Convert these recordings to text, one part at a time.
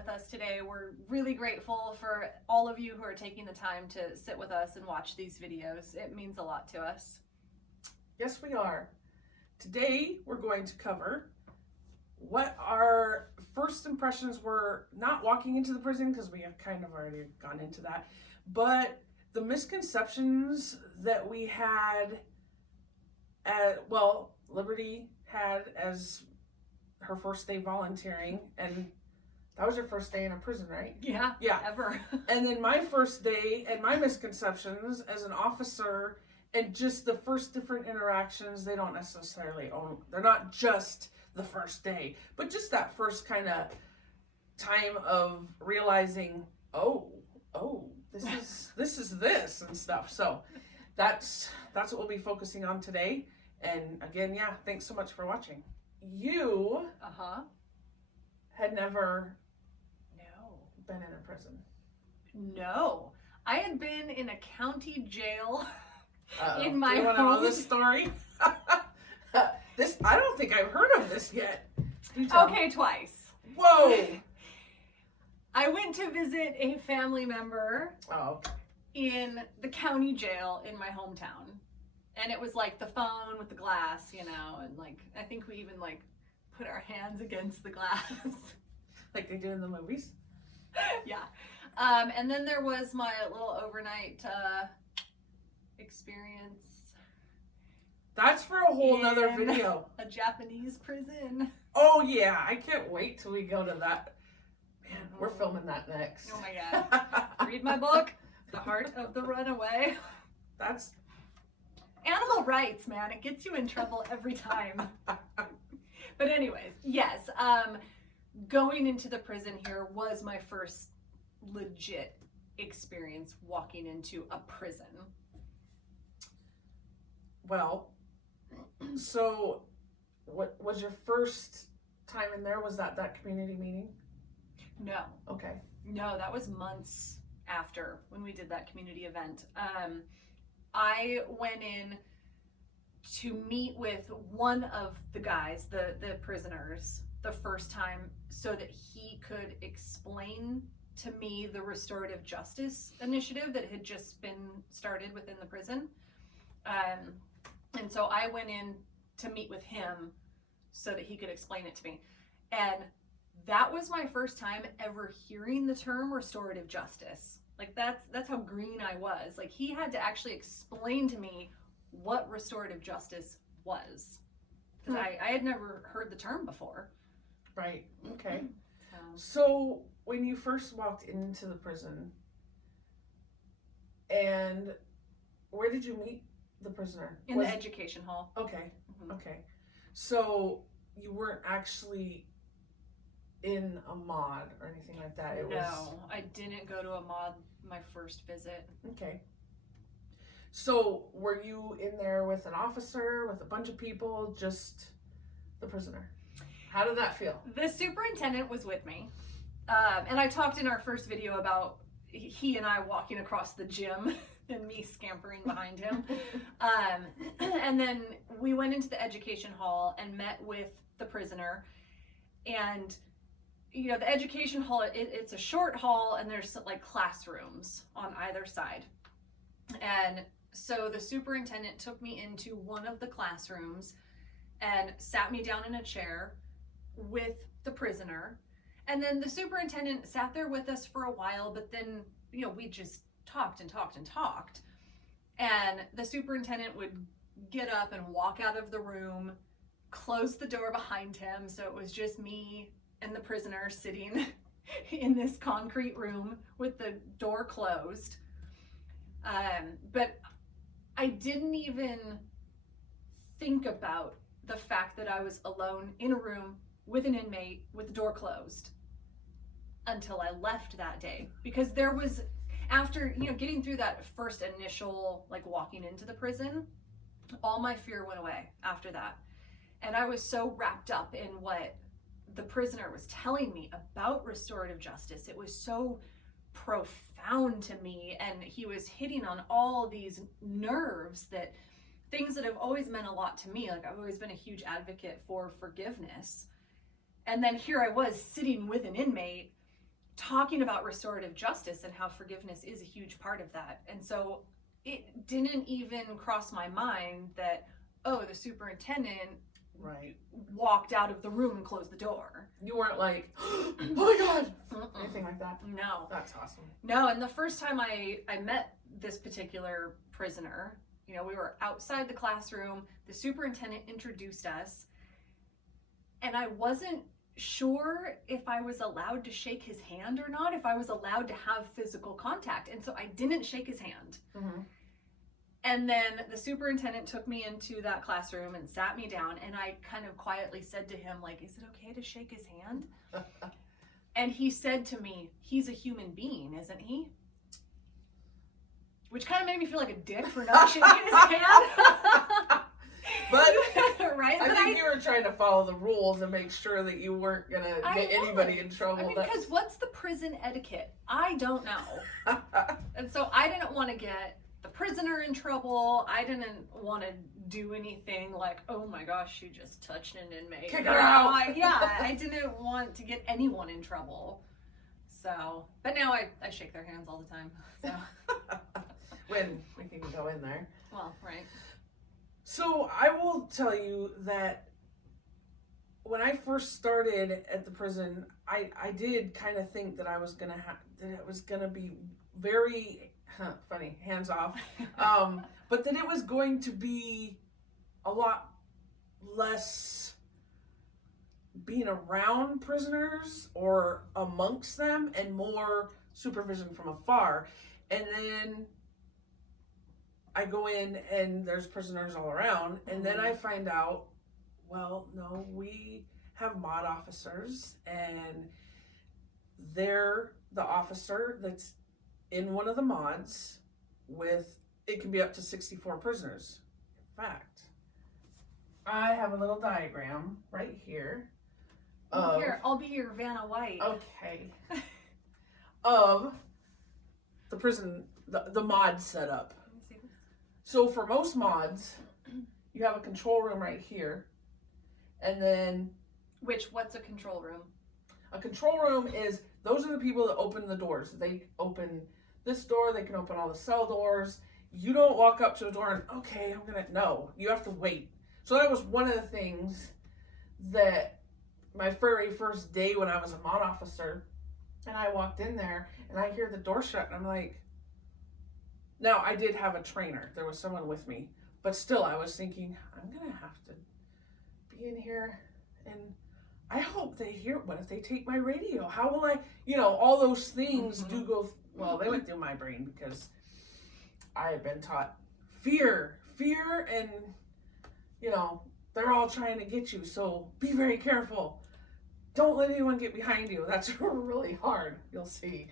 with us today. We're really grateful for all of you who are taking the time to sit with us and watch these videos. It means a lot to us. Yes, we are. Today, we're going to cover what our first impressions were, not walking into the prison, because we have kind of already gone into that, but the misconceptions that we had, Liberty had as her first day volunteering, and that was your first day in a prison, right? Yeah, ever. And then my first day and my misconceptions as an officer, and just the first different interactions. They don't necessarily own, they're not just the first day, but just that first kind of time of realizing, this is this and stuff. So that's what we'll be focusing on today. And again, yeah, thanks so much for watching. You had never been in a prison. No, I had been in a county jail. In my home. Do you want to know this story? I don't think I've heard of this yet. Okay, twice. Whoa. I went to visit a family member in the county jail in my hometown. And it was like the phone with the glass, and like, I think we even like put our hands against the glass. Like they do in the movies? Yeah. And then there was my little overnight experience. That's for a whole nother video. A Japanese prison. Oh yeah, I can't wait till we go to that. Man, we're filming that next. Oh my God. Read my book, The Heart of the Runaway. That's animal rights, man. It gets you in trouble every time. But anyways, yes, going into the prison here was my first legit experience walking into a prison. Well, so what was your first time in there? Was that community meeting? No. Okay. No, that was months after when we did that community event. I went in to meet with one of the guys, the prisoners, the first time, so that he could explain to me the restorative justice initiative that had just been started within the prison. And so I went in to meet with him so that he could explain it to me. And that was my first time ever hearing the term restorative justice. Like that's how green I was. Like he had to actually explain to me what restorative justice was. Because I had never heard the term before. Right. Okay. So when you first walked into the prison, and where did you meet the prisoner? In the education hall. Okay. Mm-hmm. Okay. So you weren't actually in a mod or anything like that? I didn't go to a mod my first visit. Okay. So were you in there with an officer, with a bunch of people, just the prisoner? How did that feel? The superintendent was with me. And I talked in our first video about he and I walking across the gym and me scampering behind him. And then we went into the education hall and met with the prisoner. And the education hall, it's a short hall, and there's like classrooms on either side. And so the superintendent took me into one of the classrooms and sat me down in a chair with the prisoner. And then the superintendent sat there with us for a while, but then, we just talked and talked and talked. And the superintendent would get up and walk out of the room, close the door behind him. So it was just me and the prisoner sitting in this concrete room with the door closed. But I didn't even think about the fact that I was alone in a room with an inmate with the door closed until I left that day. Because there was, after, getting through that first initial, like walking into the prison, all my fear went away after that. And I was so wrapped up in what the prisoner was telling me about restorative justice. It was so profound to me, and he was hitting on all these nerves, that things that have always meant a lot to me. Like, I've always been a huge advocate for forgiveness. And then here I was sitting with an inmate talking about restorative justice and how forgiveness is a huge part of that. And so it didn't even cross my mind that, oh, the superintendent Right. walked out of the room and closed the door. You weren't like, oh my God, anything like that? No. That's awesome. No, and the first time I met this particular prisoner, you know, we were outside the classroom, the superintendent introduced us, and I wasn't sure if I was allowed to shake his hand or not, if I was allowed to have physical contact, and so I didn't shake his hand. Mm-hmm. And then the superintendent took me into that classroom and sat me down, and I kind of quietly said to him, like, is it okay to shake his hand? And he said to me, he's a human being, isn't he? Which kind of made me feel like a dick for not shaking his hand. But right? I But think you were trying to follow the rules and make sure that you weren't going to get anybody in trouble. I mean, because what's the prison etiquette? I don't know. And so I didn't want to get the prisoner in trouble. I didn't want to do anything like, oh my gosh, she just touched an inmate. Kick her out. I didn't want to get anyone in trouble. So, but now I shake their hands all the time. So. When we can go in there. Well, right. So I will tell you that when I first started at the prison, I did kind of think that I was gonna that it was gonna be very funny, hands off, but that it was going to be a lot less being around prisoners or amongst them and more supervision from afar. And then I go in and there's prisoners all around, and then I find out, well, no, we have mod officers, and they're the officer that's in one of the mods with, it can be up to 64 prisoners. In fact, I have a little diagram right here. Here, I'll be your Vanna White. Okay. Of the prison, the mod setup. So for most mods, you have a control room right here, and then What's a control room? a control room is, those are the people that open the doors. They open this door, they can open all the cell doors. You don't walk up to a door and, okay, no, you have to wait. So that was one of the things that my very first day when I was a mod officer, and I walked in there and I hear the door shut and I'm like, now, I did have a trainer. There was someone with me. But still, I was thinking, I'm going to have to be in here. And I hope they hear, what if they take my radio? How will I, all those things do go, well, they went through my brain because I had been taught fear, and, they're all trying to get you. So be very careful. Don't let anyone get behind you. That's really hard. You'll see.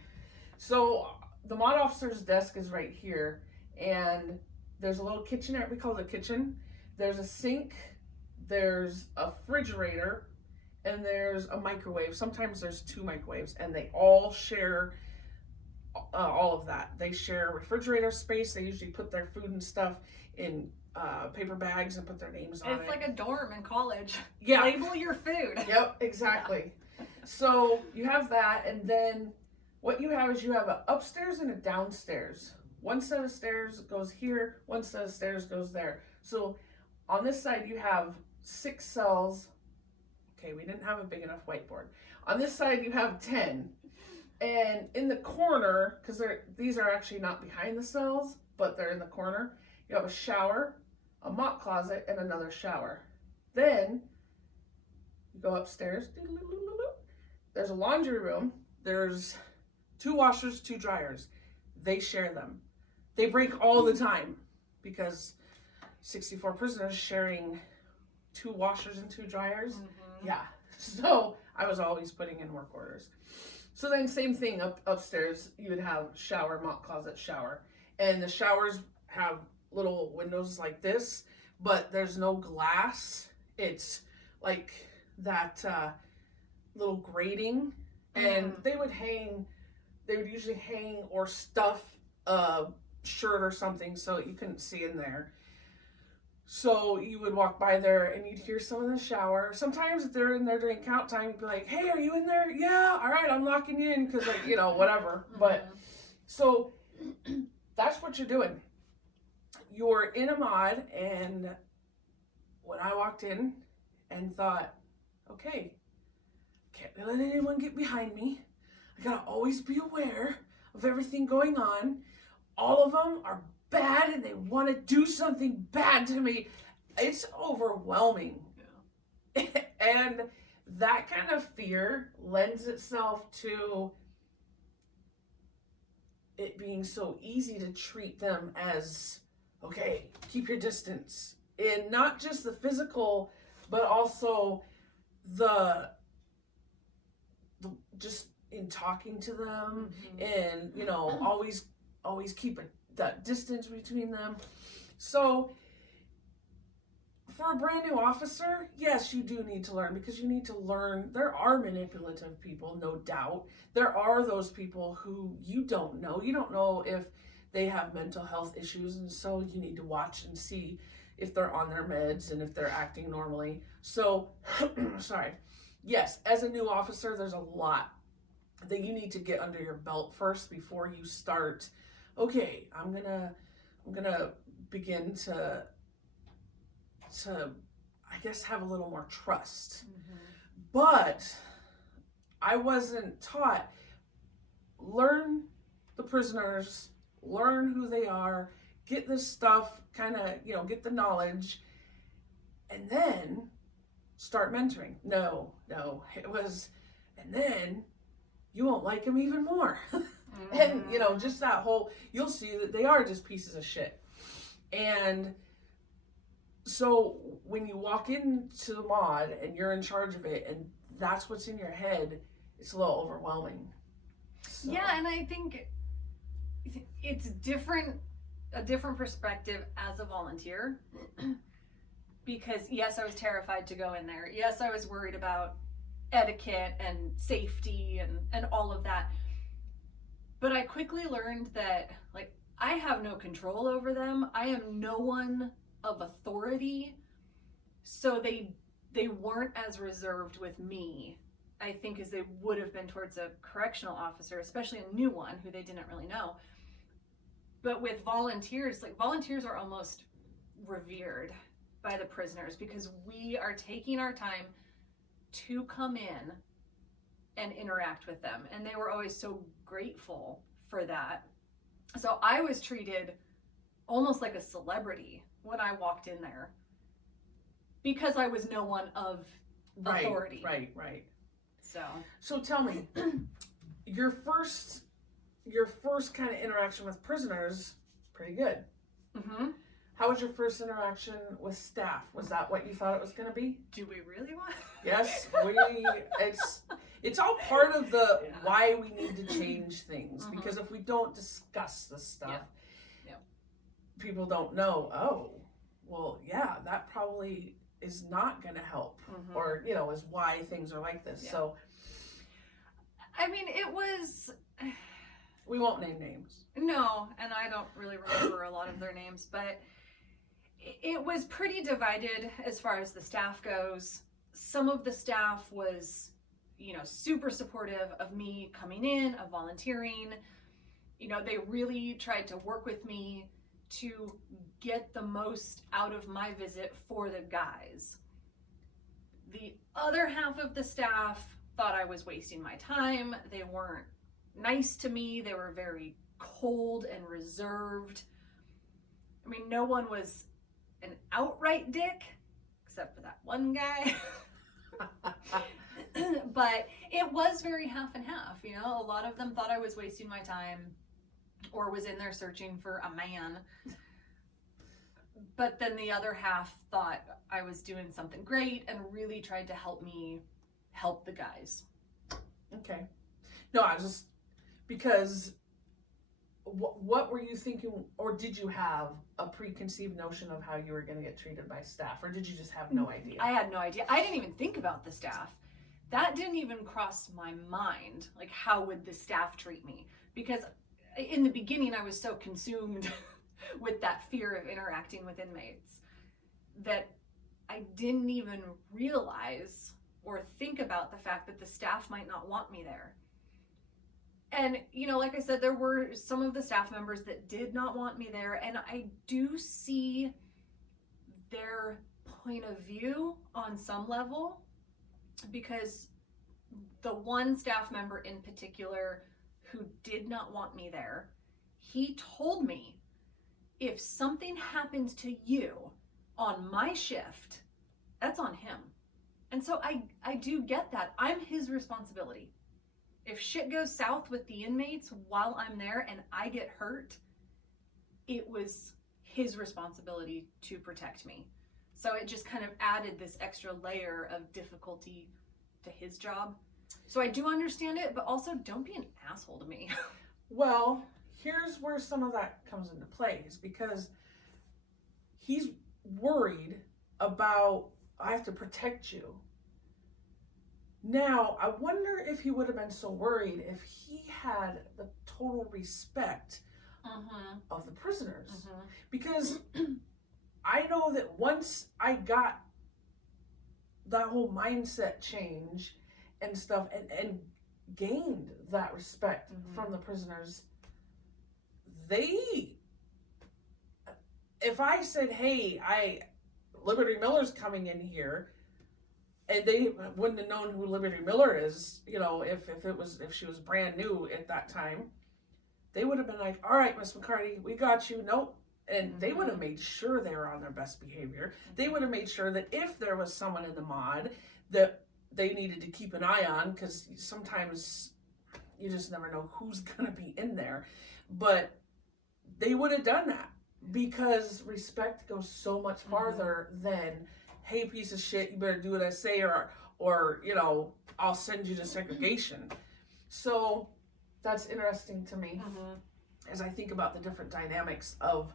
So the mod officer's desk is right here, and there's a little kitchen area. We call it a kitchen. There's a sink, there's a refrigerator, and there's a microwave. Sometimes there's 2 microwaves, and they all share all of that. They share refrigerator space. They usually put their food and stuff in paper bags and put their names on it. It's like a dorm in college. Yeah. Label your food. Yep, exactly. So you have that, and then what you have is you have an upstairs and a downstairs. One set of stairs goes here, one set of stairs goes there. So on this side you have 6 cells. Okay, we didn't have a big enough whiteboard. On this side you have 10. And in the corner, because these are actually not behind the cells, but they're in the corner, you have a shower, a mop closet, and another shower. Then you go upstairs. There's a laundry room. There's 2 washers, 2 dryers. They share them. They break all the time because 64 prisoners sharing 2 washers and 2 dryers. Mm-hmm. Yeah. So I was always putting in work orders. So then same thing upstairs, you would have shower, mop closet, shower. And the showers have little windows like this, but there's no glass. It's like that little grating. And they would usually hang or stuff a shirt or something so you couldn't see in there. So you would walk by there and you'd hear someone in the shower. Sometimes if they're in there during count time, you'd be like, hey, are you in there? Yeah, all right, I'm locking you in because, like, you know, whatever. But so that's what you're doing. You're in a mod, and when I walked in and thought, okay, can't let anyone get behind me. I gotta always be aware of everything going on. All of them are bad and they want to do something bad to me. It's overwhelming. Yeah. And that kind of fear lends itself to it being so easy to treat them as, okay, keep your distance. And not just the physical, but also the just in talking to them, and, you know, always keep that distance between them. So for a brand new officer, yes, you do need to learn, because you need to learn. There are manipulative people, no doubt. There are those people who you don't know. You don't know if they have mental health issues, and so you need to watch and see if they're on their meds and if they're acting normally. So, sorry. Yes, as a new officer, there's a lot that you need to get under your belt first before you start. Okay, I'm gonna begin to I guess have a little more trust. But I wasn't taught. Learn the prisoners, learn who they are, get this stuff, kind of, you know, get the knowledge, and then start mentoring. No, it was, and then you won't like them even more. And, you know, just that whole, you'll see that they are just pieces of shit. And so when you walk into the mod and you're in charge of it and that's what's in your head, it's a little overwhelming. So. Yeah, and I think it's a different perspective as a volunteer. Because yes, I was terrified to go in there. Yes, I was worried about etiquette and safety and all of that. But I quickly learned that, like, I have no control over them. I am no one of authority. So they weren't as reserved with me, I think, as they would have been towards a correctional officer, especially a new one who they didn't really know. But with volunteers, like, volunteers are almost revered by the prisoners because we are taking our time to come in and interact with them. And they were always so grateful for that. So I was treated almost like a celebrity when I walked in there because I was no one of authority. Right. So tell me, your first kind of interaction with prisoners, pretty good. How was your first interaction with staff? Was that what you thought it was going to be? Do we really want? Yes, it's all part of the why we need to change things, because if we don't discuss this stuff, people don't know, oh, well, yeah, that probably is not going to help, or, you know, is why things are like this. So, I mean, it was... We won't name names. No, and I don't really remember a lot of their names, but it was pretty divided as far as the staff goes. Some of the staff was, you know, super supportive of me coming in, of volunteering. You know, they really tried to work with me to get the most out of my visit for the guys. The other half of the staff thought I was wasting my time. They weren't nice to me. They were very cold and reserved. I mean, no one was an outright dick, except for that one guy. But it was very half and half, you know. A lot of them thought I was wasting my time or was in there searching for a man. But then the other half thought I was doing something great and really tried to help me help the guys. Okay. No, I was just, because what were you thinking, or did you have a preconceived notion of how you were going to get treated by staff, or did you just have no idea? I had no idea. I didn't even think about the staff. That didn't even cross my mind. Like, how would the staff treat me? Because in the beginning, I was so consumed with that fear of interacting with inmates. that I didn't even realize or think about the fact that the staff might not want me there. And, like I said, there were some of the staff members that did not want me there, and I do see their point of view on some level, because the one staff member in particular who did not want me there, he told me, if something happens to you on my shift, that's on him. And so I do get that. I'm his responsibility. If shit goes south with the inmates while I'm there and I get hurt, it was his responsibility to protect me. So it just kind of added this extra layer of difficulty to his job. So I do understand it, but also don't be an asshole to me. Well, here's where some of that comes into play, is because he's worried about, I have to protect you. Now, I wonder if he would have been so worried if he had the total respect of the prisoners. Because I know that once I got that whole mindset change and stuff, and gained that respect from the prisoners, if I said, hey, Liberty Miller's coming in here, and they wouldn't have known who Liberty Miller is, if she was brand new at that time, they would have been like, all right, Miss McCarty, we got you. Nope. And they would have made sure they were on their best behavior. They would have made sure that if there was someone in the mod that they needed to keep an eye on, because sometimes you just never know who's going to be in there. But they would have done that, because respect goes so much farther than, hey, piece of shit, you better do what I say, or I'll send you to segregation. So that's interesting to me as I think about the different dynamics of,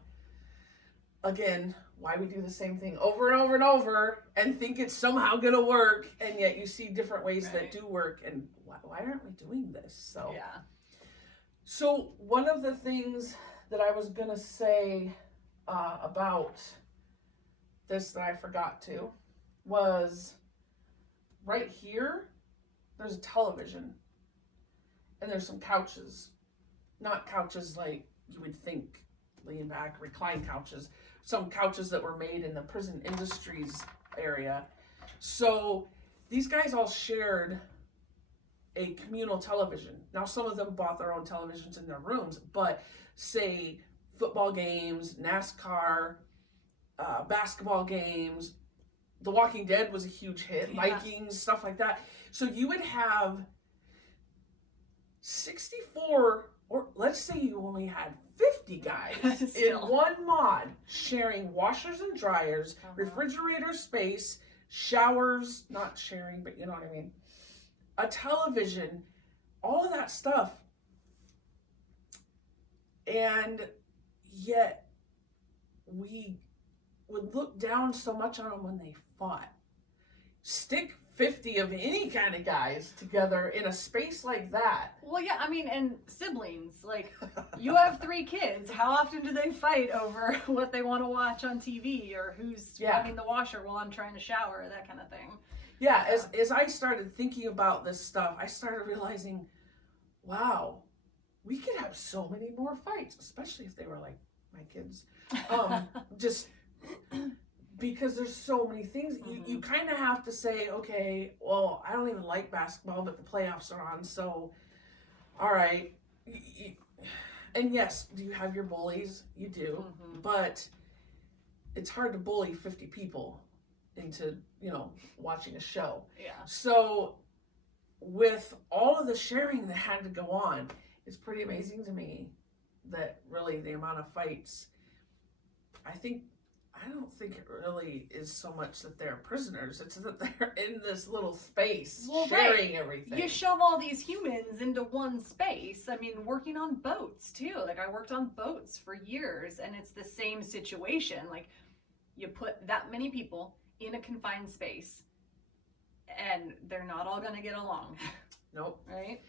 again, why we do the same thing over and over and over and think it's somehow going to work, and yet you see different ways that do work, and why aren't we doing this? So one of the things that I was going to say about this that I forgot to was, right here, there's a television, and there's some couches. Not couches like you would think, lean back, recline couches. Some couches that were made in the prison industries area. So these guys all shared a communal television. Now, some of them bought their own televisions in their rooms, but say football games, NASCAR, basketball games, The Walking Dead was a huge hit, Vikings, stuff like that. So you would have 64, or let's say you only had 50 guys in one mod sharing washers and dryers, refrigerator space, showers, not sharing, but you know what I mean, a television, all of that stuff. And yet we would look down so much on them when they fought. Stick 50 of any kind of guys together in a space like that. Well, yeah, I mean, and siblings, like, you have 3 kids. How often do they fight over what they want to watch on TV, or who's running the washer while I'm trying to shower, that kind of thing? Yeah, as I started thinking about this stuff, I started realizing, wow, we could have so many more fights, especially if they were like my kids. Just because there's so many things. You kind of have to say, okay, well, I don't even like basketball, but the playoffs are on, so all right. And yes, do you have your bullies? You do, but it's hard to bully 50 people into, watching a show. Yeah. So with all of the sharing that had to go on, it's pretty amazing to me that really the amount of fights, I don't think it really is so much that they're prisoners. It's that they're in this little space sharing everything. You shove all these humans into one space. I mean, working on boats too. Like, I worked on boats for years, and it's the same situation. Like, you put that many people in a confined space, and they're not all going to get along. Nope. Right?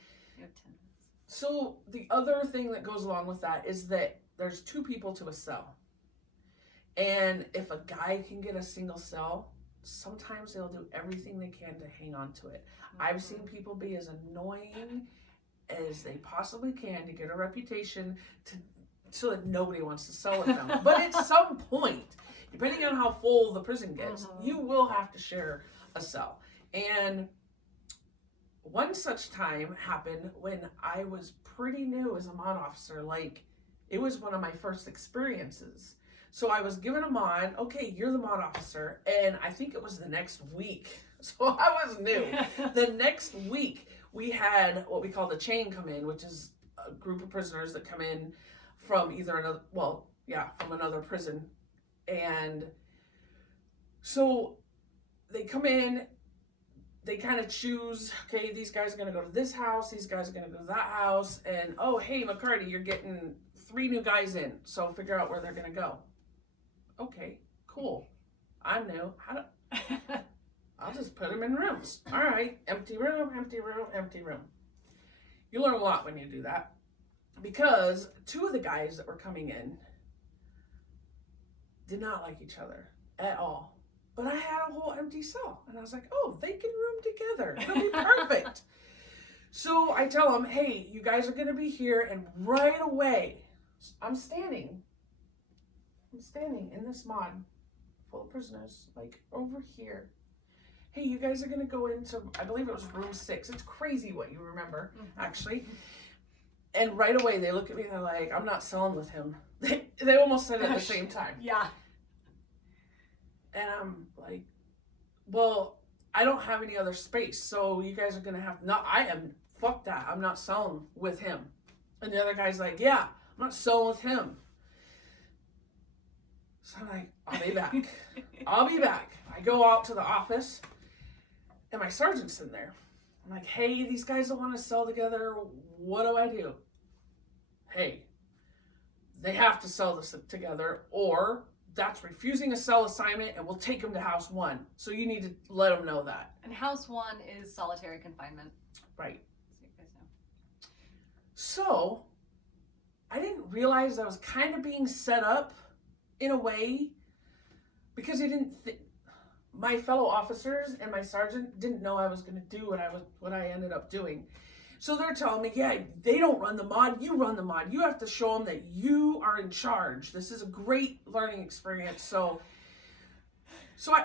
So the other thing that goes along with that is that there's 2 people to a cell. And if a guy can get a single cell, sometimes they'll do everything they can to hang on to it. I've seen people be as annoying as they possibly can to get a reputation so that nobody wants to sell with them. But at some point, depending on how full the prison gets, you will have to share a cell. And one such time happened when I was pretty new as a mod officer. Like, it was one of my first experiences. So I was given a mod, okay, you're the mod officer, and I think it was the next week. So I was new. The next week, we had what we call the chain come in, which is a group of prisoners that come in from either another, from another prison. And so they come in, they kind of choose, okay, these guys are going to go to this house, these guys are going to go to that house, and oh, hey, McCarty, you're getting 3 new guys in, so figure out where they're going to go. Okay, cool. I'm new. I'll just put them in rooms. All right, empty room, empty room, empty room. You learn a lot when you do that, because 2 of the guys that were coming in did not like each other at all. But I had a whole empty cell, and I was like, oh, they can room together. It'll be perfect. So I tell them, hey, you guys are going to be here, and right away, I'm standing in this mod full of prisoners, like over here. Hey, you guys are going to go into, I believe it was room 6. It's crazy what you remember, actually. And right away, they look at me and they're like, I'm not selling with him. They almost said it at the same time. Yeah. And I'm like, well, I don't have any other space, so you guys are going to have, fuck that. I'm not selling with him. And the other guy's like, yeah, I'm not selling with him. So I'm like, I'll be back. I'll be back. I go out to the office, and my sergeant's in there. I'm like, hey, these guys don't want to sell together. What do I do? Hey, they have to sell this together, or that's refusing a cell assignment, and we'll take them to House 1. So you need to let them know that. And House 1 is solitary confinement. Right. So you guys know. So I didn't realize I was kind of being set up in a way, because my fellow officers and my sergeant didn't know I was going to do what I ended up doing. So they're telling me, yeah, they don't run the mod, you run the mod. You have to show them that you are in charge. This is a great learning experience. So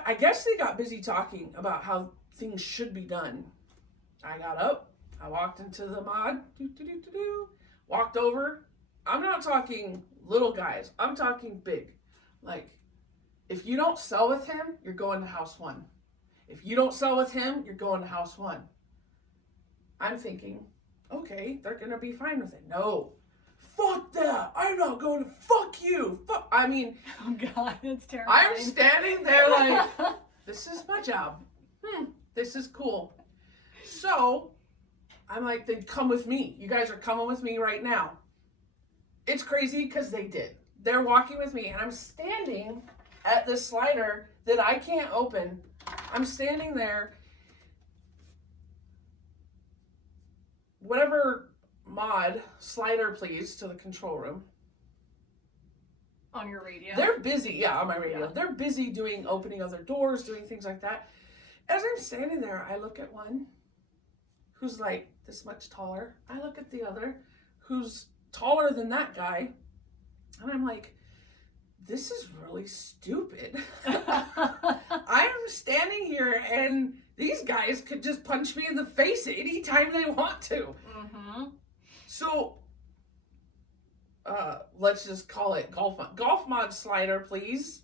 I guess they got busy talking about how things should be done. I got up, I walked into the mod, walked over. I'm not talking little guys, I'm talking big. Like, if you don't sell with him, you're going to House 1. If you don't sell with him, you're going to House 1. I'm thinking, okay, they're going to be fine with it. No. Fuck that. I'm not going to, fuck you. Fuck. I mean. Oh, God, it's terrifying. I'm standing there like, this is my job. This is cool. So, I'm like, then come with me. You guys are coming with me right now. It's crazy because they did. They're walking with me, and I'm standing at this slider that I can't open. I'm standing there. Whatever mod, slider please to the control room. On your radio. They're busy, on my radio. Yeah. They're busy opening other doors, doing things like that. As I'm standing there, I look at one who's like this much taller. I look at the other who's taller than that guy. And I'm like, this is really stupid. I'm standing here and these guys could just punch me in the face anytime they want to. Mm-hmm. So, let's just call it golf mod. Golf mod slider, please.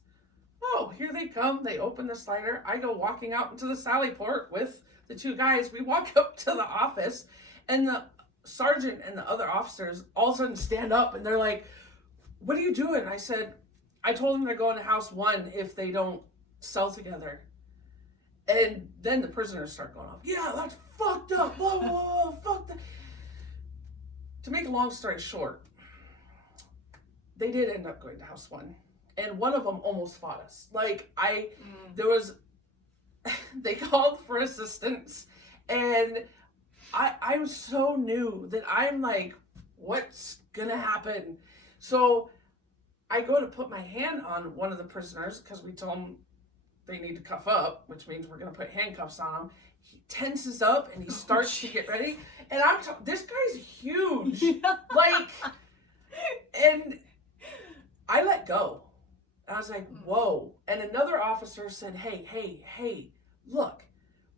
Oh, here they come. They open the slider. I go walking out into the sally port with the 2 guys. We walk up to the office, and the sergeant and the other officers all of a sudden stand up, and they're like, what are you doing? I told them they're going to House 1 if they don't sell together. And then the prisoners start going off. Yeah, that's fucked up. Blah, blah, blah, fuck that. To make a long story short, they did end up going to House 1. And one of them almost fought us. They called for assistance. And I'm so new that I'm like, what's going to happen? So I go to put my hand on one of the prisoners because we told him they need to cuff up, which means we're going to put handcuffs on him. He tenses up and he starts to get ready. And this guy's huge. Like, and I let go. I was like, whoa. And another officer said, hey, look,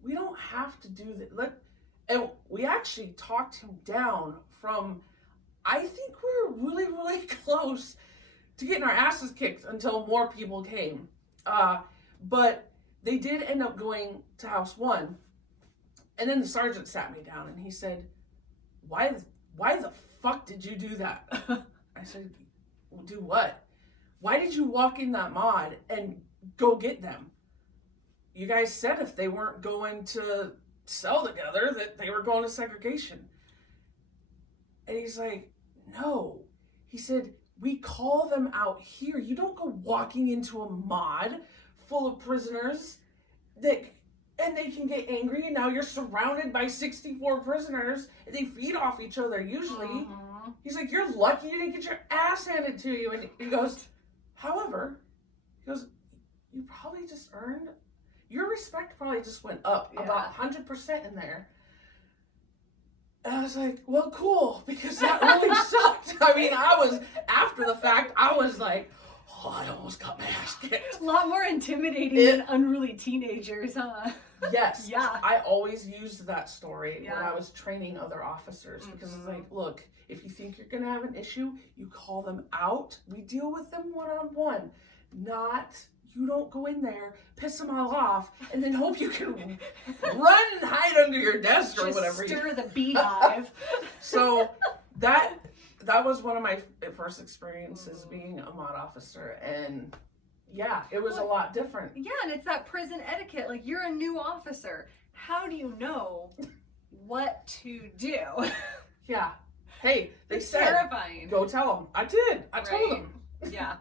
we don't have to do that. And we actually talked him down from, I think we were really, really close to getting our asses kicked until more people came. But they did end up going to House 1. And then the sergeant sat me down and he said, why the fuck did you do that? I said, well, do what? Why did you walk in that mod and go get them? You guys said if they weren't going to cell together that they were going to segregation. And he's like, no. He said, we call them out here. You don't go walking into a mod full of prisoners and they can get angry, and now you're surrounded by 64 prisoners and they feed off each other usually. He's like, you're lucky you didn't get your ass handed to you. And he goes, however, he goes, you probably just earned, your respect probably just went up about 100% in there. And I was like, well, cool, because that really sucked. I mean, after the fact, I was like, oh, I almost got my ass kicked. A lot more intimidating than unruly teenagers, huh? Yes. Yeah. I always used that story when I was training other officers because it's like, look, if you think you're going to have an issue, you call them out. We deal with them one-on-one. You don't go in there, piss them all off, and then hope you can run and hide under your desk or whatever. Stir the beehive. So that was one of my first experiences being a mod officer, and yeah, it was a lot different. Yeah, and it's that prison etiquette. Like, you're a new officer. How do you know what to do? Yeah. Hey, they said, terrifying. Go tell them. I did. I told them. Yeah.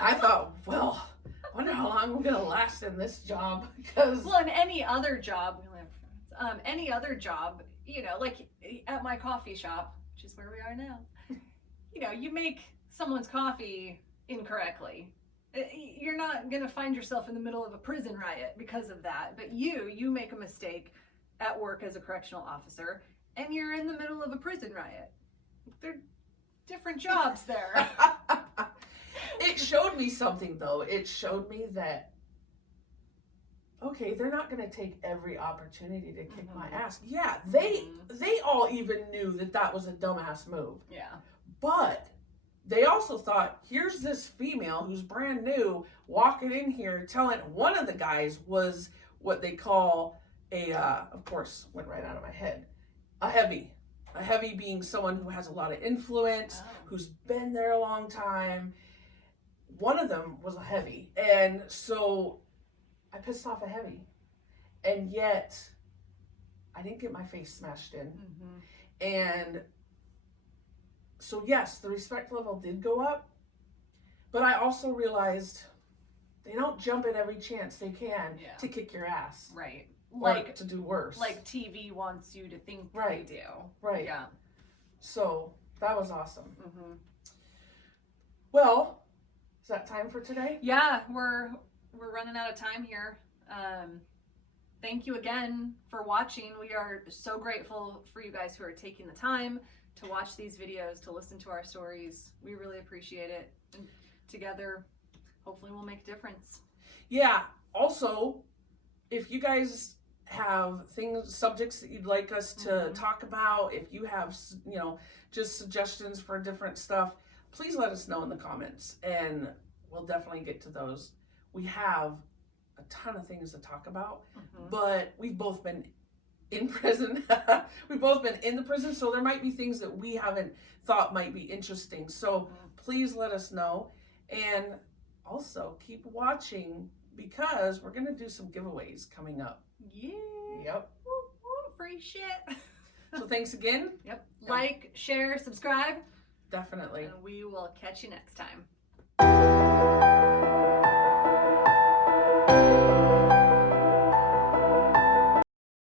I thought, well, I wonder how long I'm going to last in this job. Well, in any other job, you know, like at my coffee shop, which is where we are now, you know, you make someone's coffee incorrectly. You're not going to find yourself in the middle of a prison riot because of that. But you make a mistake at work as a correctional officer, and you're in the middle of a prison riot. They're different jobs there. It showed me something, though. It showed me that, okay, they're not going to take every opportunity to kick my ass. Yeah, they all even knew that was a dumbass move. Yeah. But they also thought, here's this female who's brand new walking in here telling one of the guys was what they call of course, went right out of my head, a heavy. A heavy being someone who has a lot of influence, who's been there a long time. One of them was a heavy. And so I pissed off a heavy. And yet I didn't get my face smashed in. And so yes, the respect level did go up. But I also realized they don't jump at every chance they can to kick your ass. Right. Like to do worse. Like TV wants you to think they do. Right. Yeah. So that was awesome. Well, is that time for today? Yeah, we're running out of time here. Thank you again for watching. We are so grateful for you guys who are taking the time to watch these videos, to listen to our stories. We really appreciate it. And together, hopefully we'll make a difference. Yeah. Also, if you guys have subjects that you'd like us to talk about, if you have, just suggestions for different stuff, please let us know in the comments and we'll definitely get to those. We have a ton of things to talk about, but we've both been in prison. We've both been in the prison, so there might be things that we haven't thought might be interesting. So please let us know, and also keep watching because we're going to do some giveaways coming up. Yeah. Yep. Free shit. So thanks again. Yep. Like, share, subscribe. Definitely. And we will catch you next time.